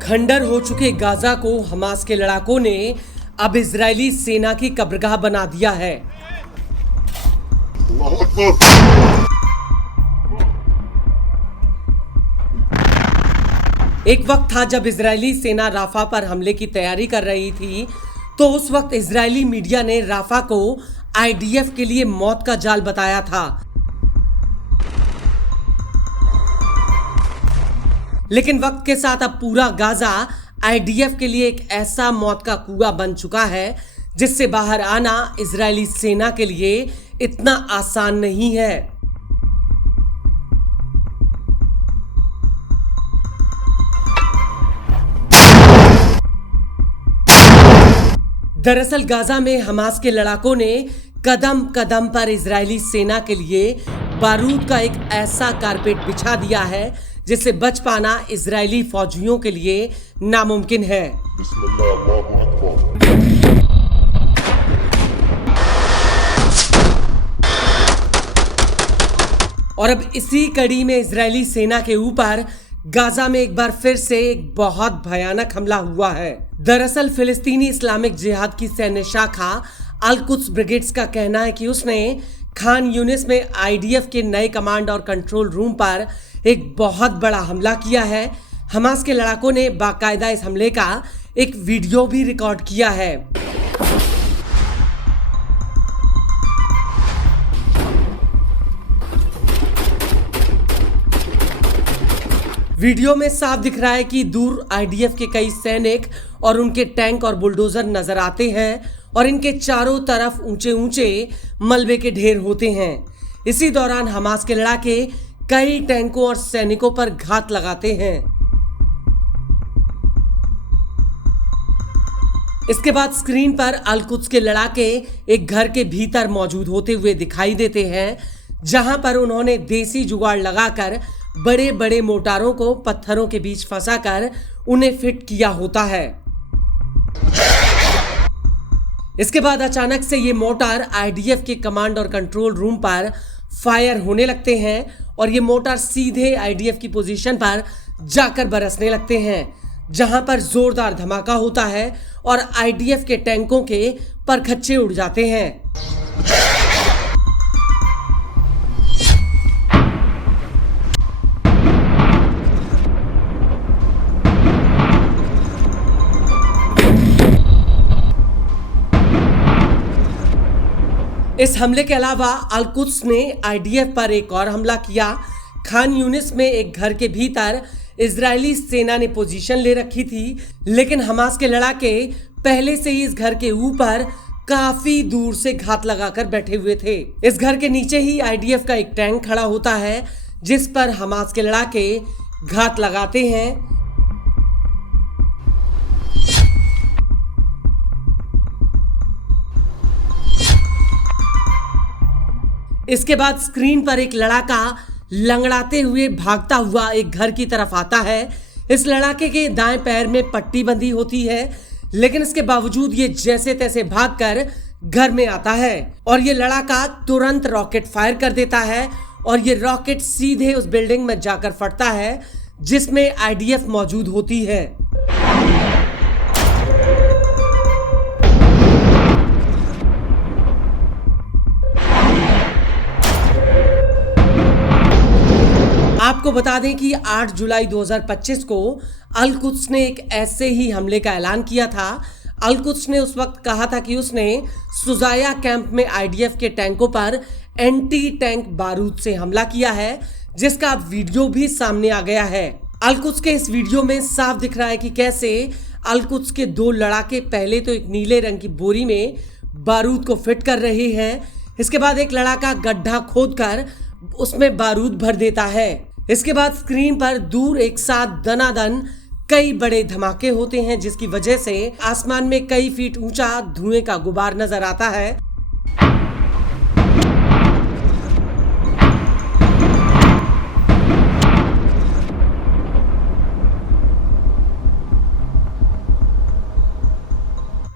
खंडर हो चुके गाजा को हमास के लड़ाकों ने अब इजरायली सेना की कब्रगाह बना दिया है। अल्लाह अकबर। एक वक्त था जब इजरायली सेना राफा पर हमले की तैयारी कर रही थी, तो उस वक्त इजरायली मीडिया ने राफा को आईडीएफ के लिए मौत का जाल बताया था। लेकिन वक्त के साथ अब पूरा गाजा आईडीएफ के लिए एक ऐसा मौत का कुआं बन चुका है जिससे बाहर आना इजरायली सेना के लिए इतना आसान नहीं है। दरअसल गाजा में हमास के लड़ाकों ने कदम कदम पर इजरायली सेना के लिए बारूद का एक ऐसा कारपेट बिछा दिया है जिससे बच पाना इजरायली फौजियों के लिए नामुमकिन है। बिस्मिल्लाह, अल्लाहु अकबर। और अब इसी कड़ी में इजरायली सेना के ऊपर गाजा में एक बार फिर से एक बहुत भयानक हमला हुआ है। दरअसल फिलिस्तीनी इस्लामिक जिहाद की सैन्य शाखा अल कुद्स ब्रिगेड्स का कहना है कि उसने खान यूनिस में आईडीएफ के नए कमांड और कंट्रोल रूम पर एक बहुत बड़ा हमला किया है। हमास के लड़ाकों ने बाकायदा इस हमले का एक वीडियो भी रिकॉर्ड किया है। वीडियो में साफ दिख रहा है कि दूर आईडीएफ के कई सैनिक और उनके टैंक और बुलडोजर नजर आते हैं और इनके चारों तरफ ऊंचे ऊंचे मलबे के ढेर होते हैं। इसी दौरान हमास के लड़ाके कई टैंकों और सैनिकों पर घात लगाते हैं। इसके बाद स्क्रीन पर अल कुद्स के लड़ाके एक घर के भीतर मौजूद होते हुए दिखाई देते हैं, जहां पर उन्होंने देसी जुगाड़ लगाकर बड़े बड़े मोटारों को पत्थरों के बीच फंसाकर उन्हें फिट किया होता है। इसके बाद अचानक से ये मोटार आईडीएफ के कमांड और कंट्रोल रूम पर फायर होने लगते हैं और ये मोटार सीधे आईडीएफ की पोजीशन पर जाकर बरसने लगते हैं, जहां पर जोरदार धमाका होता है और आईडीएफ के टैंकों के परखच्चे उड़ जाते हैं। इस हमले के अलावा अल कुद्स ने आईडीएफ पर एक और हमला किया। खान यूनिस में एक घर के भीतर इजरायली सेना ने पोजीशन ले रखी थी, लेकिन हमास के लड़ाके पहले से ही इस घर के ऊपर काफी दूर से घात लगाकर बैठे हुए थे। इस घर के नीचे ही आईडीएफ का एक टैंक खड़ा होता है जिस पर हमास के लड़ाके घात लगाते हैं। इसके बाद स्क्रीन पर एक लड़ाका लंगड़ाते हुए भागता हुआ एक घर की तरफ आता है। इस लड़ाके के दाएं पैर में पट्टी बंधी होती है, लेकिन इसके बावजूद ये जैसे तैसे भागकर घर में आता है और ये लड़ाका तुरंत रॉकेट फायर कर देता है और ये रॉकेट सीधे उस बिल्डिंग में जाकर फटता है जिसमें आईडीएफ मौजूद होती है। आपको बता दें कि 8 जुलाई 2025 को अल कुद्स ने एक ऐसे ही हमले का ऐलान किया था। अल कुद्स ने उस वक्त कहा था कि उसने सुजाया कैंप में आईडीएफ के टैंकों पर एंटी टैंक बारूद से हमला किया है, जिसका अब वीडियो भी सामने आ गया है। अल कुद्स के इस वीडियो में साफ दिख रहा है कि कैसे अल कुद्स के दो लड़ाके पहले तो एक नीले रंग की बोरी में बारूद को फिट कर रहे हैं, इसके बाद एक लड़ाका गड्ढा खोदकर उसमें बारूद भर देता है। इसके बाद स्क्रीन पर दूर एक साथ दनादन कई बड़े धमाके होते हैं, जिसकी वजह से आसमान में कई फीट ऊंचा धुएं का गुबार नजर आता है।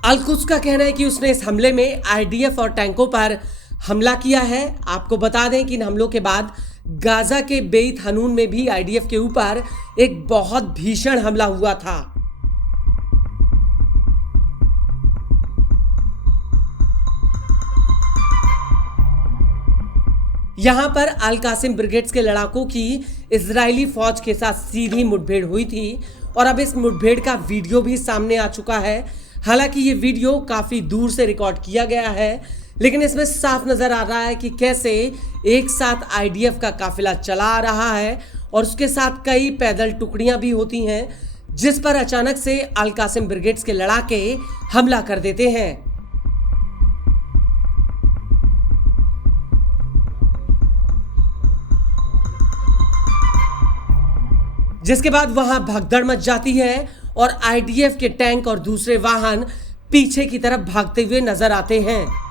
अल-कुद्स का कहना है कि उसने इस हमले में आईडीएफ और टैंकों पर हमला किया है। आपको बता दें कि इन हमलों के बाद गाजा के बेइत हनून में भी आईडीएफ के ऊपर एक बहुत भीषण हमला हुआ था। यहां पर अल कासिम ब्रिगेड्स के लड़ाकों की इजरायली फौज के साथ सीधी मुठभेड़ हुई थी और अब इस मुठभेड़ का वीडियो भी सामने आ चुका है। हालांकि ये वीडियो काफी दूर से रिकॉर्ड किया गया है, लेकिन इसमें साफ नजर आ रहा है कि कैसे एक साथ आईडीएफ का काफिला चला आ रहा है और उसके साथ कई पैदल टुकड़ियां भी होती हैं, जिस पर अचानक से अल कासिम ब्रिगेड्स के लड़ाके हमला कर देते हैं। जिसके बाद वहां भगदड़ मच जाती है और आईडीएफ के टैंक और दूसरे वाहन पीछे की तरफ भागते हुए नजर आते हैं।